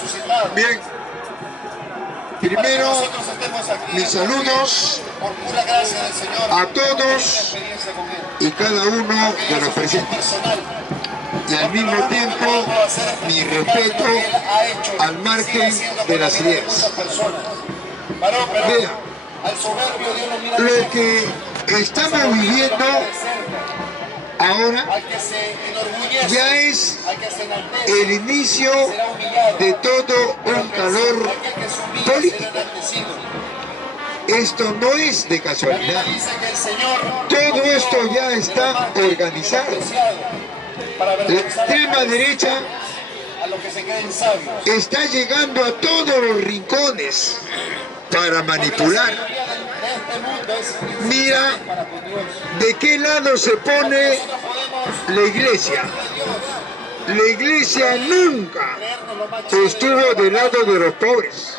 suscitado. Bien. Primero, mis saludos a todos y cada uno de los presentes. Y al mismo tiempo, mi respeto al margen de las ideas. Vean, lo que estamos viviendo ahora ya es el inicio de todo un calor político. Esto no es de casualidad. Todo esto ya está organizado. La extrema derecha está llegando a todos los rincones para manipular. Mira de qué lado se pone la iglesia. La iglesia nunca estuvo del lado de los pobres.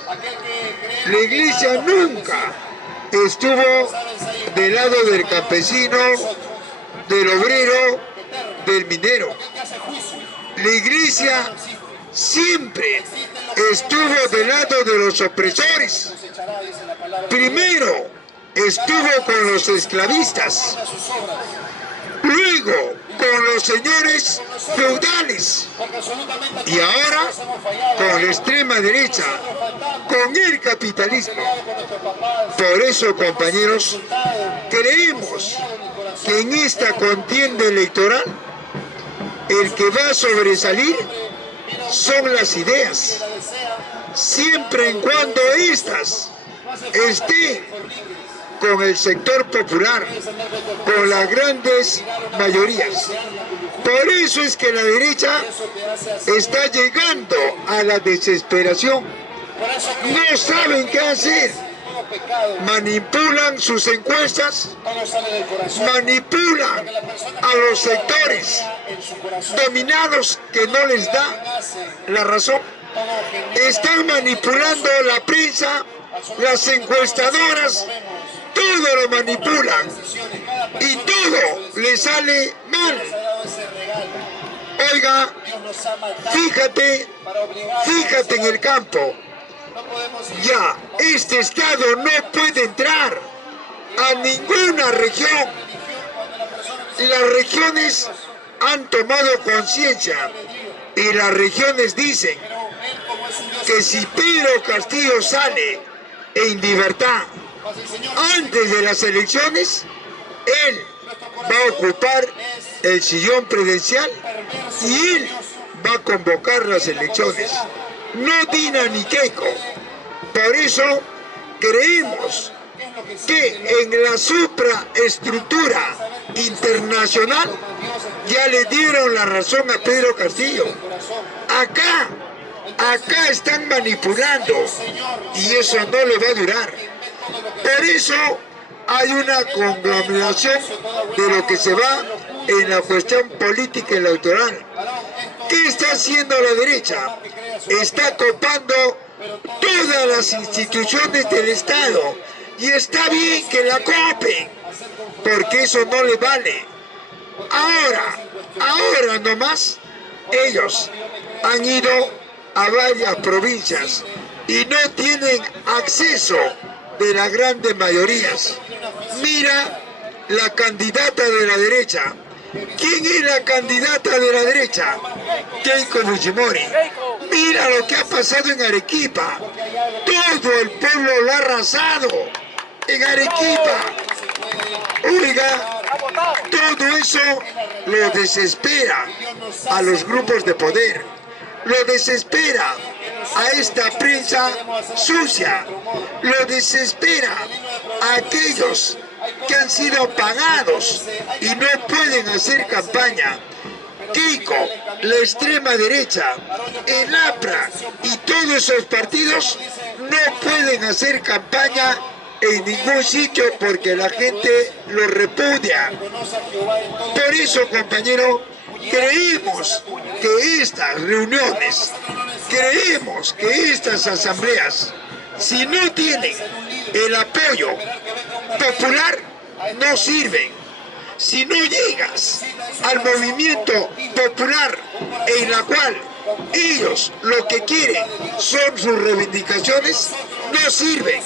La iglesia nunca estuvo del lado del campesino, del obrero, del minero. La iglesia siempre estuvo del lado de los opresores. Primero estuvo con los esclavistas, luego con los señores feudales y ahora con la extrema derecha, con el capitalismo. Por eso, compañeros, creemos que en esta contienda electoral el que va a sobresalir son las ideas, siempre y cuando estas estén con el sector popular, con las grandes mayorías. Por eso es que la derecha está llegando a la desesperación. No saben qué hacer. Manipulan sus encuestas, manipulan a los sectores dominados que no les da la razón. Están manipulando la prensa, las encuestadoras, todo lo manipulan y todo le sale mal. Oiga, fíjate en el campo. Ya, este Estado no puede entrar a ninguna región. Las regiones han tomado conciencia y las regiones dicen que si Pedro Castillo sale en libertad antes de las elecciones, él va a ocupar el sillón presidencial y él va a convocar las elecciones. No Dina ni Keiko. Por eso creemos que en la supraestructura internacional ya le dieron la razón a Pedro Castillo. Acá están manipulando y eso no le va a durar. Por eso hay una conglomeración de lo que se va en la cuestión política y electoral. ¿Qué está haciendo la derecha? Está copando todas las instituciones del Estado y está bien que la copen, porque eso no le vale. Ahora nomás, ellos han ido a varias provincias y no tienen acceso de las grandes mayorías. Mira la candidata de la derecha. ¿Quién es la candidata de la derecha? Keiko Fujimori. Mira lo que ha pasado en Arequipa. Todo el pueblo lo ha arrasado en Arequipa. Oiga, todo eso lo desespera a los grupos de poder. Lo desespera a esta prensa sucia. Lo desespera a aquellos que han sido pagados y no pueden hacer campaña. Keiko, la extrema derecha, el APRA y todos esos partidos no pueden hacer campaña en ningún sitio porque la gente lo repudia. Por eso, compañero, creemos que estas reuniones, creemos que estas asambleas, si no tienen el apoyo popular, no sirven. Si no llegas al movimiento popular en la cual ellos lo que quieren son sus reivindicaciones, no sirven.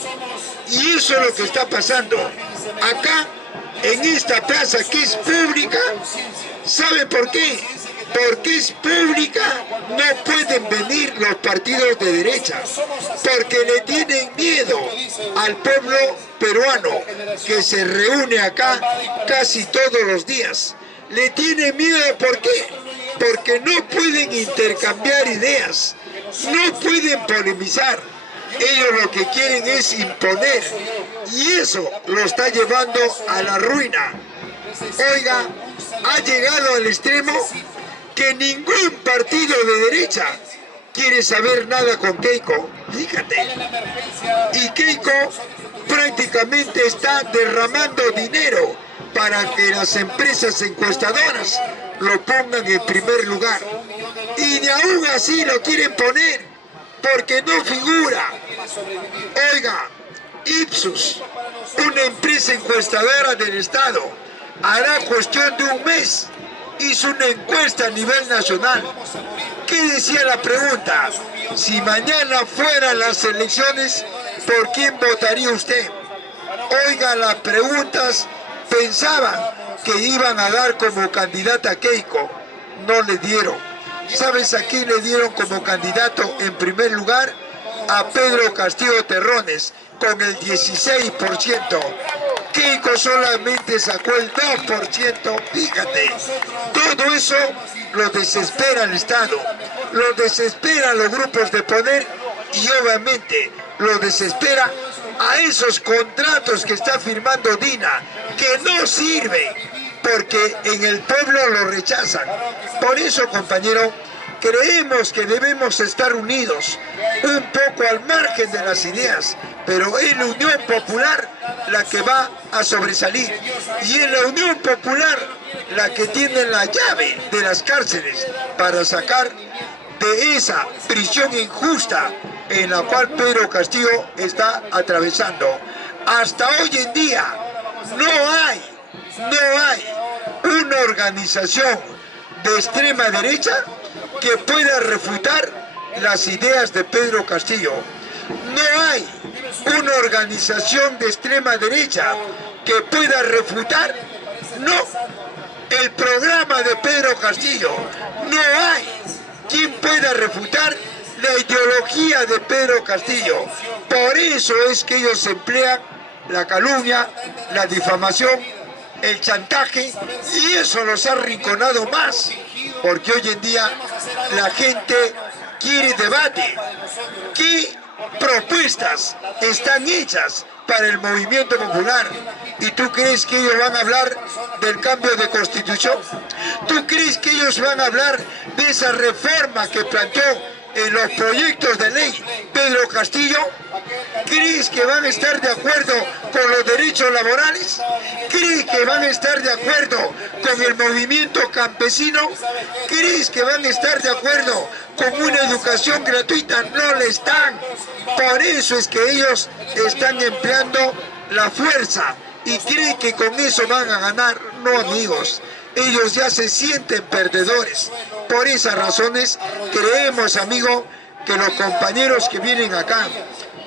Y eso es lo que está pasando. Acá, en esta plaza que es pública, ¿saben por qué? Porque es pública, no pueden venir los partidos de derecha, porque le tienen miedo al pueblo peruano, que se reúne acá casi todos los días. Le tienen miedo, ¿por qué? Porque no pueden intercambiar ideas, no pueden polemizar. Ellos lo que quieren es imponer, y eso lo está llevando a la ruina. Oiga, ha llegado al extremo que ningún partido de derecha quiere saber nada con Keiko, fíjate. Y Keiko prácticamente está derramando dinero para que las empresas encuestadoras lo pongan en primer lugar. Y de aún así lo quieren poner, porque no figura. Oiga, Ipsos, una empresa encuestadora del Estado, hará cuestión de un mes, hizo una encuesta a nivel nacional. ¿Qué decía la pregunta? Si mañana fueran las elecciones, ¿por quién votaría usted? Oiga, las preguntas pensaban que iban a dar como candidata a Keiko, no le dieron. ¿Sabes a quién le dieron como candidato en primer lugar? A Pedro Castillo Terrones, con el 16%. Keiko solamente sacó el 2%, fíjate. Todo eso lo desespera el Estado, lo desespera los grupos de poder y obviamente lo desespera a esos contratos que está firmando Dina, que no sirven, porque en el pueblo lo rechazan. Por eso, compañero, creemos que debemos estar unidos, un poco al margen de las ideas, pero es la Unión Popular la que va a sobresalir. Y es la Unión Popular la que tiene la llave de las cárceles para sacar de esa prisión injusta en la cual Pedro Castillo está atravesando. Hasta hoy en día no hay una organización de extrema derecha que pueda refutar las ideas de Pedro Castillo. No hay una organización de extrema derecha que pueda refutar, el programa de Pedro Castillo. No hay quien pueda refutar la ideología de Pedro Castillo. Por eso es que ellos emplean la calumnia, la difamación, el chantaje, y eso los ha arrinconado más, porque hoy en día la gente quiere debate. ¿Qué propuestas están hechas para el movimiento popular? ¿Y tú crees que ellos van a hablar del cambio de constitución? ¿Tú crees que ellos van a hablar de esa reforma que planteó en los proyectos de ley Pedro Castillo? ¿Crees que van a estar de acuerdo con los derechos laborales? ¿Crees que van a estar de acuerdo con el movimiento campesino? ¿Crees que van a estar de acuerdo con una educación gratuita? No le están. Por eso es que ellos están empleando la fuerza y creen que con eso van a ganar. No, amigos, ellos ya se sienten perdedores. Por esas razones creemos, amigo, que los compañeros que vienen acá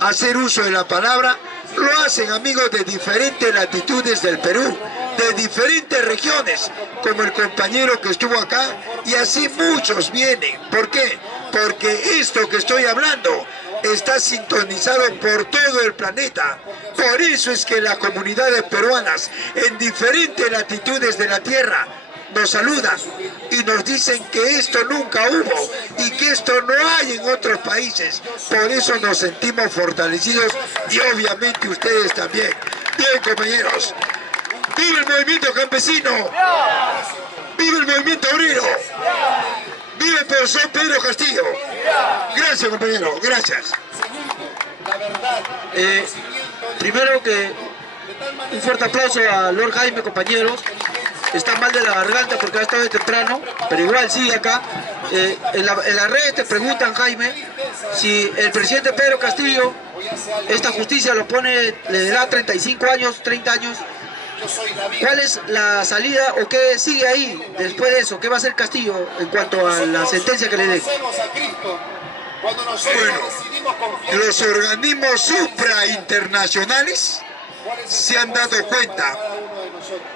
a hacer uso de la palabra lo hacen, amigos, de diferentes latitudes del Perú, de diferentes regiones, como el compañero que estuvo acá, y así muchos vienen. ¿Por qué? Porque esto que estoy hablando está sintonizado por todo el planeta. Por eso es que las comunidades peruanas en diferentes latitudes de la tierra nos saludan y nos dicen que esto nunca hubo y que esto no hay en otros países. Por eso nos sentimos fortalecidos y obviamente ustedes también. Bien, compañeros, ¡viva el movimiento campesino! ¡Viva el movimiento obrero! ¡Viva el profesor Pedro Castillo! Gracias, compañero, gracias. Primero que un fuerte aplauso a Lord Jaime, compañeros. Está mal de la garganta porque ha estado de temprano, pero igual sigue acá. En la red te preguntan, Jaime, si el presidente Pedro Castillo, esta justicia lo pone, le da 35 años, 30 años, ¿Cuál es la salida o qué sigue ahí después de eso? ¿Qué va a hacer Castillo en cuanto a la sentencia que le dé? Bueno, los organismos suprainternacionales se han dado cuenta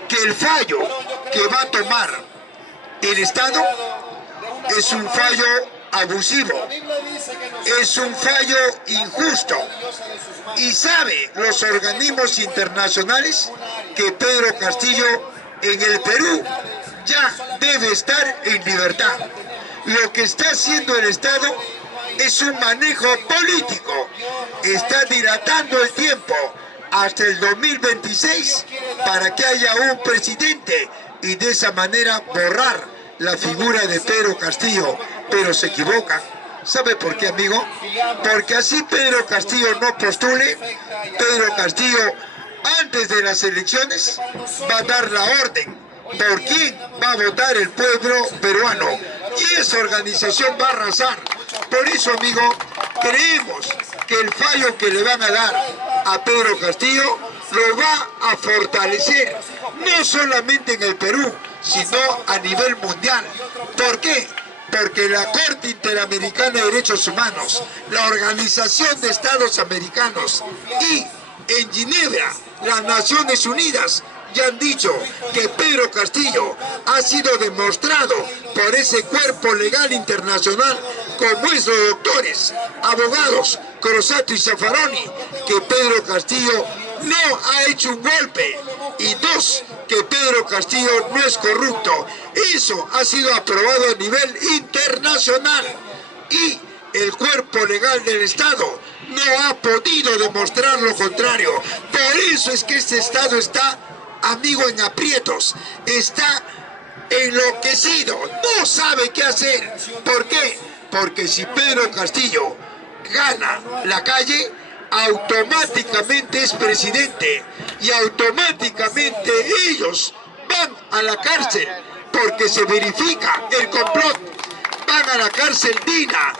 que el fallo que va a tomar el Estado es un fallo abusivo, es un fallo injusto, y sabe los organismos internacionales que Pedro Castillo en el Perú ya debe estar en libertad. Lo que está haciendo el Estado es un manejo político, está dilatando el tiempo hasta el 2026 para que haya un presidente y de esa manera borrar la figura de Pedro Castillo, pero se equivocan. ¿Sabe por qué, amigo? Porque así Pedro Castillo no postule, Pedro Castillo antes de las elecciones va a dar la orden por quién va a votar el pueblo peruano, y esa organización va a arrasar. Por eso, amigo, creemos que el fallo que le van a dar a Pedro Castillo lo va a fortalecer, no solamente en el Perú, sino a nivel mundial. ¿Por qué? Porque la Corte Interamericana de Derechos Humanos, la Organización de Estados Americanos y en Ginebra, las Naciones Unidas, ya han dicho que Pedro Castillo ha sido demostrado por ese cuerpo legal internacional, como es los doctores, abogados, Cruzatto y Zaffaroni, que Pedro Castillo no ha hecho un golpe, y dos, que Pedro Castillo no es corrupto. Eso ha sido aprobado a nivel internacional, y el cuerpo legal del Estado no ha podido demostrar lo contrario. Por eso es que este Estado está, amigo, en aprietos, está enloquecido, no sabe qué hacer. ¿Por qué? Porque si Pedro Castillo gana la calle, automáticamente es presidente, y automáticamente ellos van a la cárcel, porque se verifica el complot. Van a la cárcel Dina,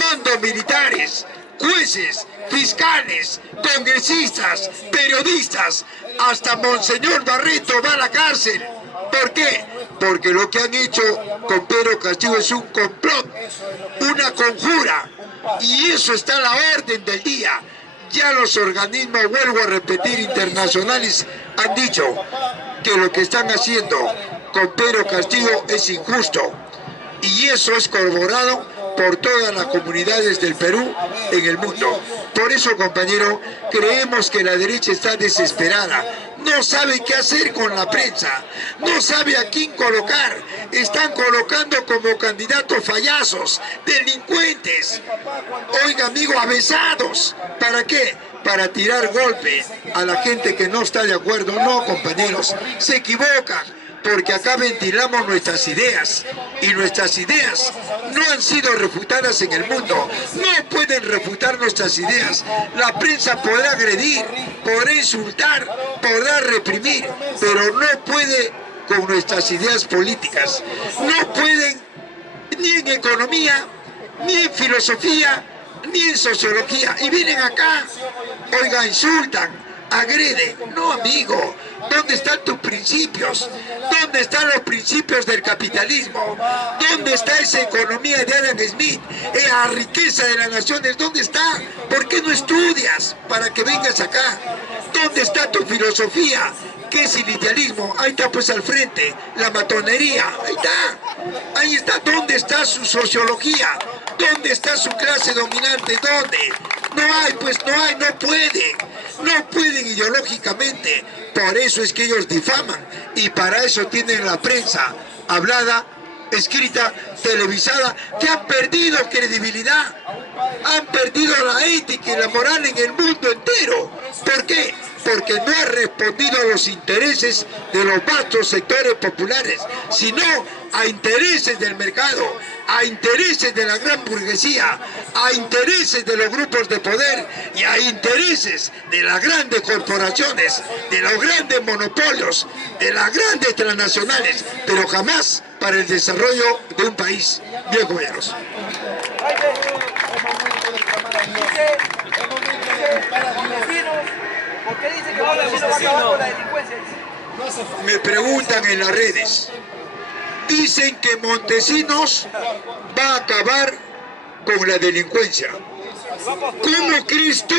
mandos militares, jueces, fiscales, congresistas, periodistas, hasta Monseñor Barreto va a la cárcel. ¿Por qué? Porque lo que han hecho con Pedro Castillo es un complot, una conjura, y eso está a la orden del día. Ya los organismos, vuelvo a repetir, internacionales, han dicho que lo que están haciendo con Pedro Castillo es injusto, y eso es corroborado por todas las comunidades del Perú en el mundo. Por eso, compañero, creemos que la derecha está desesperada, no sabe qué hacer con la prensa, no sabe a quién colocar. Están colocando como candidatos fallazos, delincuentes, oiga, amigo, avesados. ¿Para qué? Para tirar golpe a la gente que no está de acuerdo. No, compañeros, se equivocan, porque acá ventilamos nuestras ideas, y nuestras ideas no han sido refutadas en el mundo. No pueden refutar nuestras ideas. La prensa podrá agredir, podrá insultar, podrá reprimir, pero no puede con nuestras ideas políticas. No pueden ni en economía, ni en filosofía, ni en sociología. Y vienen acá, oiga, insultan, agreden. No, amigo, ¿dónde están tus principios? ¿Dónde están los principios del capitalismo? ¿Dónde está esa economía de Adam Smith? La riqueza de las naciones, ¿dónde está? ¿Por qué no estudias para que vengas acá? ¿Dónde está tu filosofía? ¿Qué es el idealismo? Ahí está, pues, al frente, la matonería, ahí está. Ahí está. ¿Dónde está su sociología? ¿Dónde está su clase dominante? ¿Dónde? No hay, pues no hay, no pueden ideológicamente. Por eso es que ellos difaman, y para eso tienen la prensa hablada, escrita, televisada, que han perdido credibilidad, han perdido la ética y la moral en el mundo entero. ¿Por qué? Porque no ha respondido a los intereses de los vastos sectores populares, sino a intereses del mercado, a intereses de la gran burguesía, a intereses de los grupos de poder, y a intereses de las grandes corporaciones, de los grandes monopolios, de las grandes transnacionales, pero jamás para el desarrollo de un país. Bien, compañeros. ¿Por qué dice que va a acabar con la delincuencia? me preguntan en las redes, dicen que Montesinos va a acabar con la delincuencia. ¿Cómo crees tú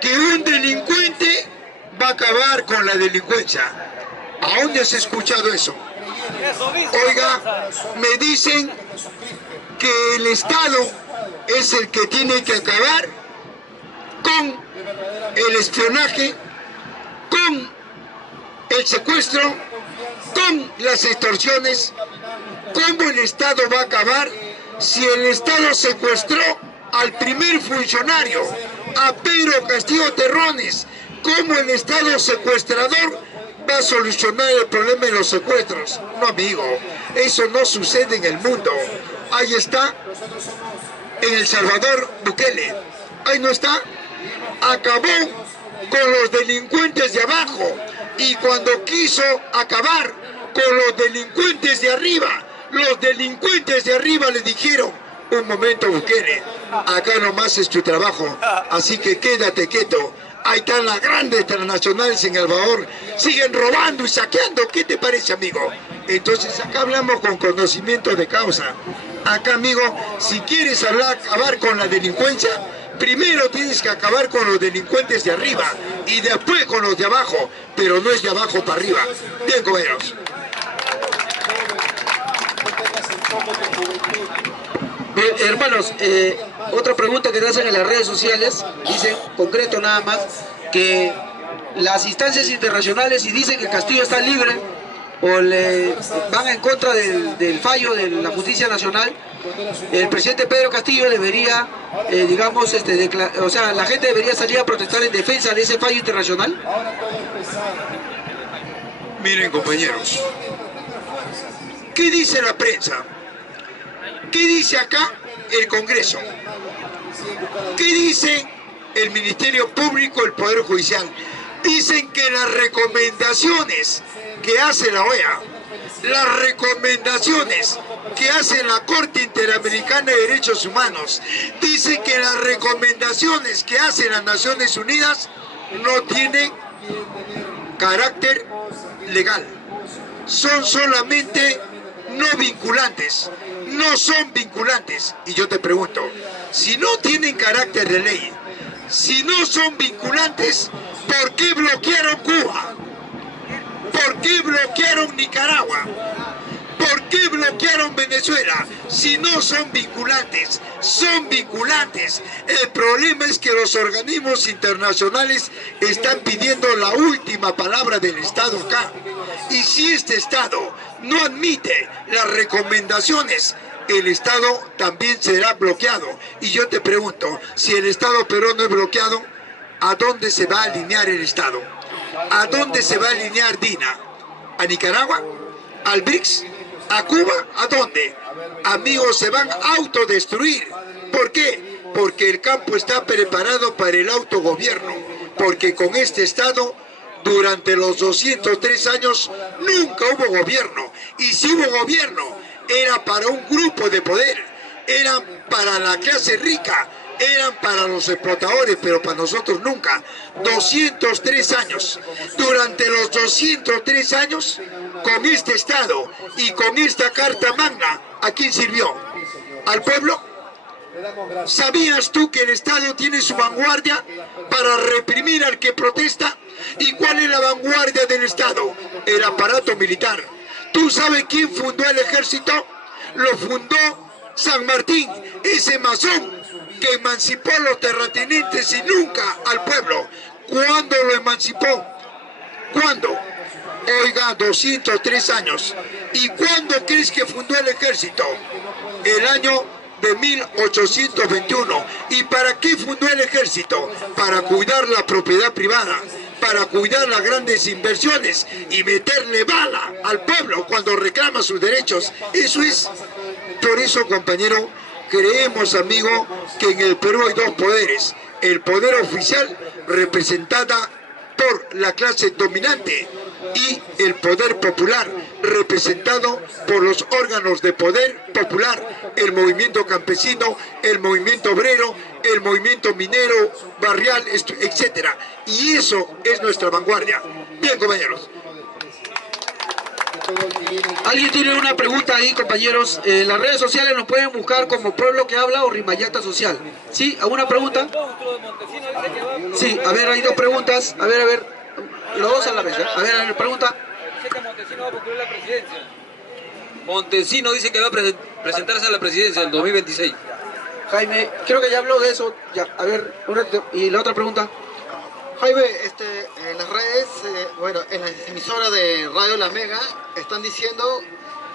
que un delincuente va a acabar con la delincuencia? ¿A dónde has escuchado eso? Oiga, me dicen que el Estado es el que tiene que acabar con el espionaje, con el secuestro, con las extorsiones. ¿Cómo el Estado va a acabar si el Estado secuestró al primer funcionario, a Pedro Castillo Terrones? ¿Cómo el Estado secuestrador va a solucionar el problema de los secuestros? No, amigo, eso no sucede en el mundo. Ahí está, en El Salvador, Bukele. Ahí no está. Acabó con los delincuentes de abajo, y cuando quiso acabar con los delincuentes de arriba, los delincuentes de arriba le dijeron: un momento, Bukele, acá nomás es tu trabajo, así que quédate quieto. Ahí están las grandes transnacionales en El Salvador, siguen robando y saqueando. ¿Qué te parece, amigo? Entonces acá hablamos con conocimiento de causa. Acá, amigo, si quieres acabar con la delincuencia, primero tienes que acabar con los delincuentes de arriba y después con los de abajo, pero no es de abajo para arriba. Bien, compañeros. Bien, hermanos, otra pregunta que te hacen en las redes sociales, dicen, concreto nada más, que las instancias internacionales, si dicen que Castillo está libre o le van en contra del fallo de la justicia nacional, el presidente Pedro Castillo debería, digamos, o sea, la gente debería salir a protestar en defensa de ese fallo internacional. Miren, compañeros, ¿qué dice la prensa? ¿Qué dice acá el Congreso? ¿Qué dice el Ministerio Público, el Poder Judicial? Dicen que las recomendaciones que hace la OEA, las recomendaciones que hace la Corte Interamericana de Derechos Humanos, dicen que las recomendaciones que hacen las Naciones Unidas no tienen carácter legal. Son solamente no vinculantes. No son vinculantes. Y yo te pregunto, si no tienen carácter de ley, si no son vinculantes, ¿por qué bloquearon Cuba? ¿Por qué bloquearon Nicaragua? ¿Por qué bloquearon Venezuela? Si no son vinculantes, son vinculantes. El problema es que los organismos internacionales están pidiendo la última palabra del Estado acá. Y si este Estado no admite las recomendaciones, el Estado también será bloqueado. Y yo te pregunto, si el Estado peruano no es bloqueado, ¿a dónde se va a alinear el Estado? ¿A dónde se va a alinear Dina? ¿A Nicaragua? ¿Al BRICS? ¿A Cuba? ¿A dónde? Amigos, se van a autodestruir. ¿Por qué? Porque el campo está preparado para el autogobierno. Porque con este Estado, durante los 203 años, nunca hubo gobierno. Y si hubo gobierno, era para un grupo de poder. Eran para la clase rica. Eran para los explotadores, pero para nosotros nunca. 203 años. Durante los 203 años, con este Estado y con esta Carta Magna, ¿a quién sirvió? ¿Al pueblo? ¿Sabías tú que el Estado tiene su vanguardia para reprimir al que protesta? ¿Y cuál es la vanguardia del Estado? El aparato militar. ¿Tú sabes quién fundó el ejército? Lo fundó San Martín, ese masón que emancipó a los terratenientes y nunca al pueblo. ¿Cuándo lo emancipó? ¿Cuándo? Oiga, 203 años. ¿Y cuándo crees que fundó el ejército? El año de 1821. ¿Y para qué fundó el ejército? Para cuidar la propiedad privada, para cuidar las grandes inversiones y meterle bala al pueblo cuando reclama sus derechos. Eso es. Por eso, compañero, creemos, amigo, que en el Perú hay dos poderes. El poder oficial, representada por la clase dominante, y el poder popular, representado por los órganos de poder popular, el movimiento campesino, el movimiento obrero, el movimiento minero, barrial, etc. Y eso es nuestra vanguardia. Bien, compañeros. ¿Alguien tiene una pregunta ahí, compañeros? En las redes sociales nos pueden buscar como Pueblo que Habla o Rimayata Social. ¿Sí? ¿Alguna pregunta? Sí, a ver, hay dos preguntas. A ver, los dos a la vez. A ver, pregunta. Montesino va a postular la presidencia. Montesino dice que va a presentarse a la presidencia en 2026. Jaime, creo que ya habló de eso. Ya, a ver, y la otra pregunta. Jaime, en las redes, bueno, en las emisoras de Radio La Mega, están diciendo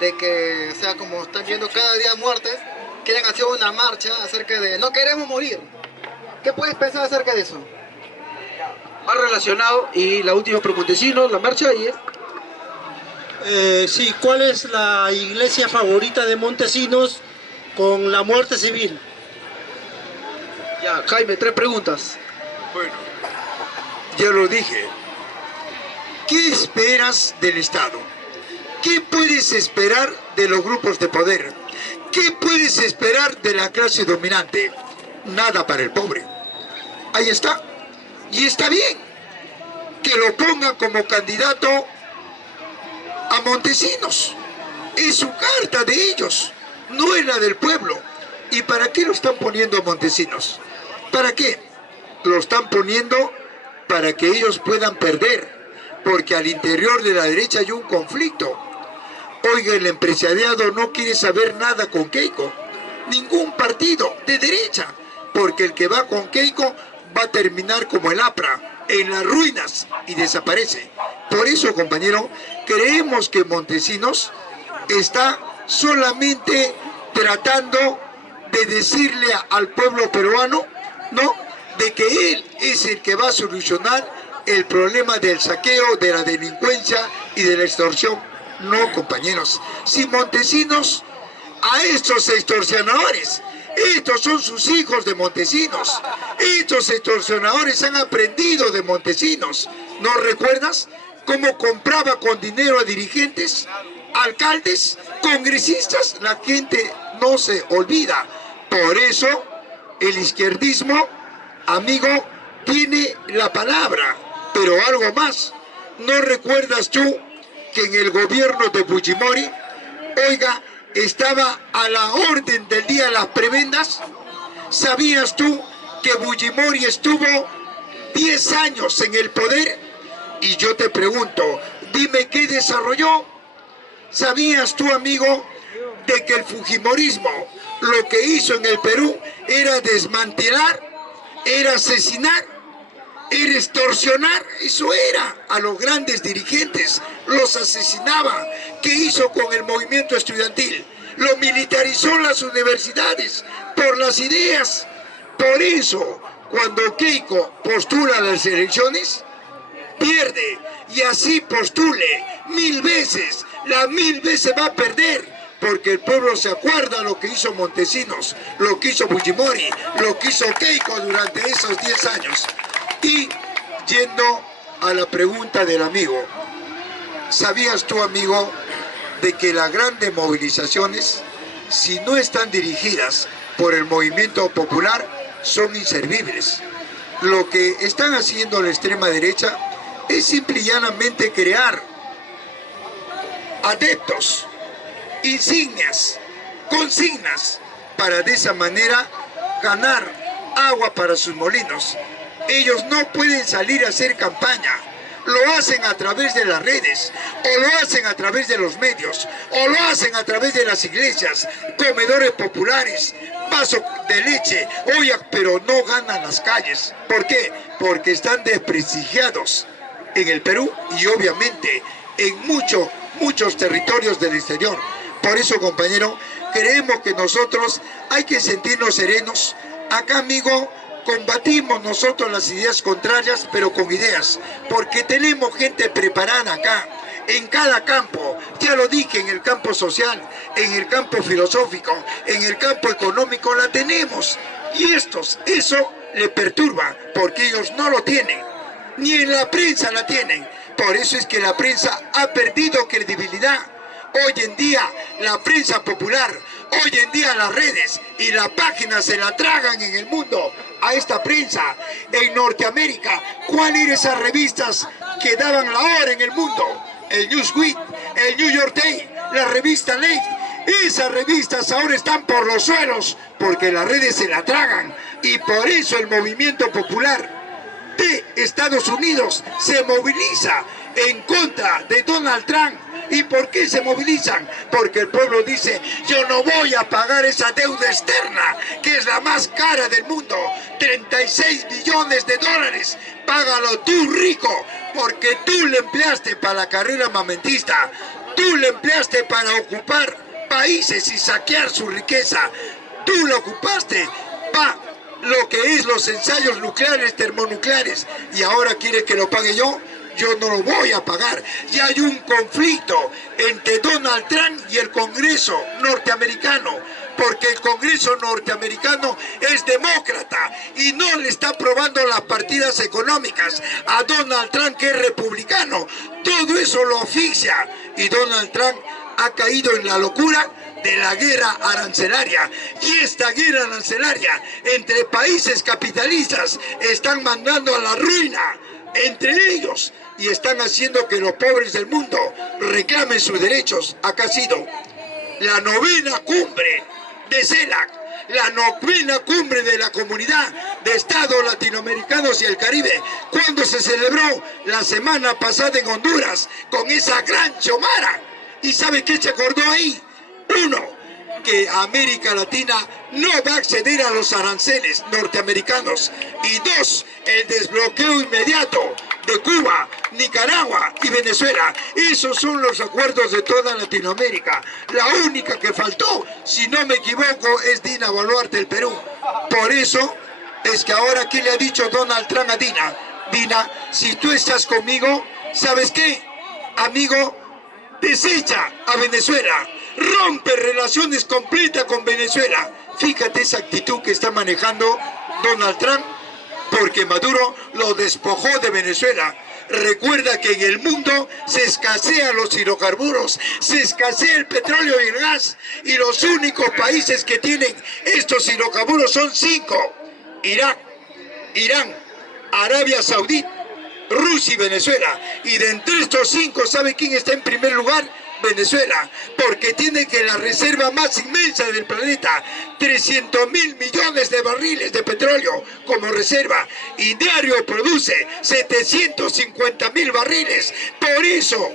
de que, o sea, como están viendo cada día muertes, quieren hacer una marcha acerca de no queremos morir. ¿Qué puedes pensar acerca de eso? Más relacionado, y la última por Montesinos, la marcha ahí es. Sí, ¿cuál es la iglesia favorita de Montesinos con la muerte civil? Ya, Jaime, 3 preguntas. Bueno, ya lo dije. ¿Qué esperas del Estado? ¿Qué puedes esperar de los grupos de poder? ¿Qué puedes esperar de la clase dominante? Nada para el pobre. Ahí está. Y está bien que lo pongan como candidato a Montesinos. Es su carta de ellos, no es la del pueblo. ¿Y para qué lo están poniendo a Montesinos? ¿Para qué? Lo están poniendo para que ellos puedan perder, porque al interior de la derecha hay un conflicto. Oiga, el empresariado no quiere saber nada con Keiko, ningún partido de derecha, porque el que va con Keiko va a terminar como el APRA, en las ruinas, y desaparece. Por eso, compañero, creemos que Montesinos está solamente tratando de decirle al pueblo peruano, ¿no?, de que él es el que va a solucionar el problema del saqueo, de la delincuencia y de la extorsión. No, compañeros, si Montesinos a estos extorsionadores, estos son sus hijos de Montesinos, estos extorsionadores han aprendido de Montesinos. ¿No recuerdas cómo compraba con dinero a dirigentes, alcaldes, congresistas? La gente no se olvida. Por eso el izquierdismo, amigo, tiene la palabra, pero algo más. ¿No recuerdas tú que en el gobierno de Fujimori, oiga, estaba a la orden del día las prebendas? ¿Sabías tú que Fujimori estuvo 10 años en el poder? Y yo te pregunto, dime qué desarrolló. ¿Sabías tú, amigo, de que el fujimorismo lo que hizo en el Perú era desmantelar, era asesinar, era extorsionar? Eso era a los grandes dirigentes, los asesinaba. ¿Qué hizo con el movimiento estudiantil? Lo militarizó en las universidades por las ideas. Por eso, cuando Keiko postula las elecciones, pierde, y así postule 1000 veces, las 1000 veces va a perder, porque el pueblo se acuerda lo que hizo Montesinos, lo que hizo Fujimori, lo que hizo Keiko durante esos 10 años. Y yendo a la pregunta del amigo, ¿sabías tú, amigo, de que las grandes movilizaciones, si no están dirigidas por el movimiento popular, son inservibles? Lo que están haciendo la extrema derecha es simple y llanamente crear adeptos, insignias, consignas, para de esa manera ganar agua para sus molinos. Ellos no pueden salir a hacer campaña, lo hacen a través de las redes, o lo hacen a través de los medios, o lo hacen a través de las iglesias, comedores populares, vaso de leche, olla, pero no ganan las calles. ¿Por qué? Porque están desprestigiados en el Perú y obviamente en muchos territorios del exterior. Por eso, compañero, creemos que nosotros hay que sentirnos serenos. Acá, amigo, combatimos nosotros las ideas contrarias, pero con ideas, porque tenemos gente preparada acá, en cada campo. Ya lo dije, en el campo social, en el campo filosófico, en el campo económico, la tenemos. Y eso le perturba, porque ellos no lo tienen, ni en la prensa la tienen. Por eso es que la prensa ha perdido credibilidad. Hoy en día la prensa popular, hoy en día las redes y la página se la tragan en el mundo a esta prensa. En Norteamérica, ¿cuáles eran esas revistas que daban la hora en el mundo? El Newsweek, el New York Times, la revista Ley. Esas revistas ahora están por los suelos porque las redes se la tragan, y por eso el movimiento popular de Estados Unidos se moviliza en contra de Donald Trump. ¿Y por qué se movilizan? Porque el pueblo dice: yo no voy a pagar esa deuda externa, que es la más cara del mundo, 36 billones de dólares, págalo tú, rico, porque tú le empleaste para la carrera armamentista, tú le empleaste para ocupar países y saquear su riqueza, tú lo ocupaste para lo que es los ensayos nucleares, termonucleares, y ahora quiere que lo pague yo. Yo no lo voy a pagar. Ya hay un conflicto entre Donald Trump y el Congreso norteamericano, porque el Congreso norteamericano es demócrata y no le está aprobando las partidas económicas a Donald Trump, que es republicano. Todo eso lo asfixia, y Donald Trump ha caído en la locura de la guerra arancelaria, y esta guerra arancelaria entre países capitalistas están mandando a la ruina entre ellos, y están haciendo que los pobres del mundo reclamen sus derechos. Acá ha sido la 9ª cumbre de CELAC, la 9ª cumbre de la Comunidad de Estados Latinoamericanos y el Caribe, cuando se celebró la semana pasada en Honduras con esa gran chomara. ¿Y sabe qué se acordó ahí? Uno, que América Latina no va a acceder a los aranceles norteamericanos, y dos, el desbloqueo inmediato de Cuba, Nicaragua y Venezuela. Esos son los acuerdos de toda Latinoamérica. La única que faltó, si no me equivoco, es Dina Boluarte del Perú. Por eso es que ahora, ¿qué le ha dicho Donald Trump a Dina? Dina, si tú estás conmigo, ¿sabes qué? Amigo, desecha a Venezuela, rompe relaciones completas con Venezuela. Fíjate esa actitud que está manejando Donald Trump, porque Maduro lo despojó de Venezuela. Recuerda que en el mundo se escasean los hidrocarburos, se escasea el petróleo y el gas, y los únicos países que tienen estos hidrocarburos son 5: Irak, Irán, Arabia Saudita, Rusia y Venezuela. Y de entre estos 5, ¿sabe quién está en primer lugar? Venezuela, porque tiene que la reserva más inmensa del planeta, 300.000 millones de barriles de petróleo como reserva, y diario produce 750.000 barriles. Por eso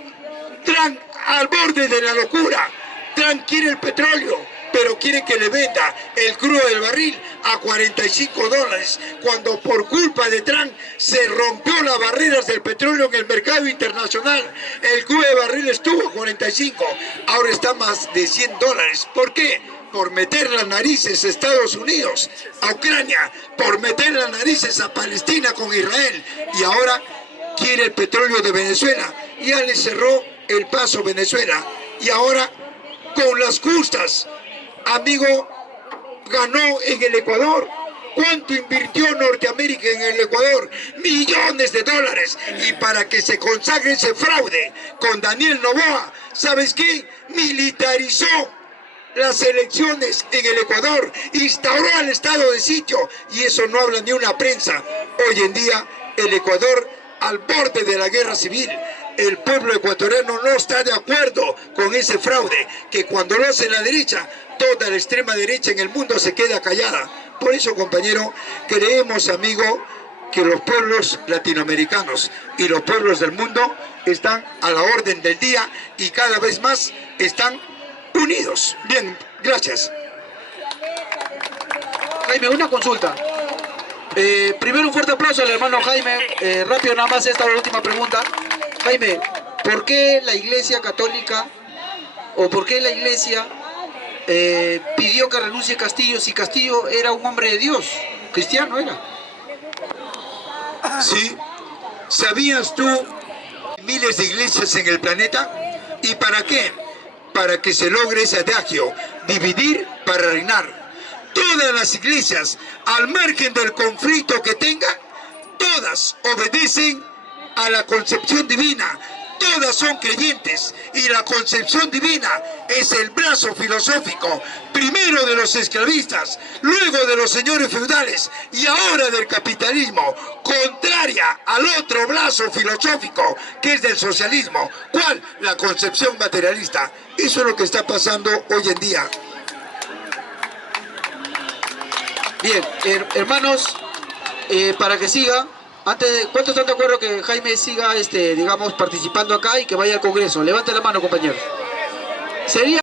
Trump, al borde de la locura, Trump quiere el petróleo, pero quiere que le venda el crudo del barril a $45, cuando por culpa de Trump se rompió las barreras del petróleo en el mercado internacional. El crudo de barril estuvo a 45, ahora está más de $100. ¿Por qué? Por meter las narices a Estados Unidos, a Ucrania, por meter las narices a Palestina con Israel, y ahora quiere el petróleo de Venezuela. Ya le cerró el paso a Venezuela, y ahora con las justas, amigo, ganó en el Ecuador. ¿Cuánto invirtió Norteamérica en el Ecuador? Millones de dólares. Y para que se consagre ese fraude con Daniel Noboa, ¿sabes qué? Militarizó las elecciones en el Ecuador, instauró el estado de sitio, y eso no habla ni una prensa. Hoy en día el Ecuador al borde de la guerra civil. El pueblo ecuatoriano no está de acuerdo con ese fraude, que cuando lo hace la derecha, toda la extrema derecha en el mundo se queda callada. Por eso, compañero, creemos, amigo, que los pueblos latinoamericanos y los pueblos del mundo están a la orden del día, y cada vez más están unidos. Bien, gracias. Jaime, una consulta. Primero un fuerte aplauso al hermano Jaime. Rápido nada más esta última pregunta. Jaime, ¿por qué la Iglesia Católica, o por qué la Iglesia pidió que renuncie Castillo, si Castillo era un hombre de Dios, cristiano era? Sí, ¿sabías tú miles de iglesias en el planeta? ¿Y para qué? Para que se logre ese adagio: dividir para reinar. Todas las iglesias, al margen del conflicto que tengan, todas obedecen a la concepción divina. todas son creyentes y la concepción divina es el brazo filosófico, primero de los esclavistas, luego de los señores feudales y ahora del capitalismo, contraria al otro brazo filosófico que es del socialismo. ¿Cuál? La concepción materialista. Eso es lo que está pasando hoy en día. Bien, hermanos, para que siga, ¿cuántos están de acuerdo que Jaime siga, digamos, participando acá y que vaya al Congreso? Levante la mano, compañeros. Sería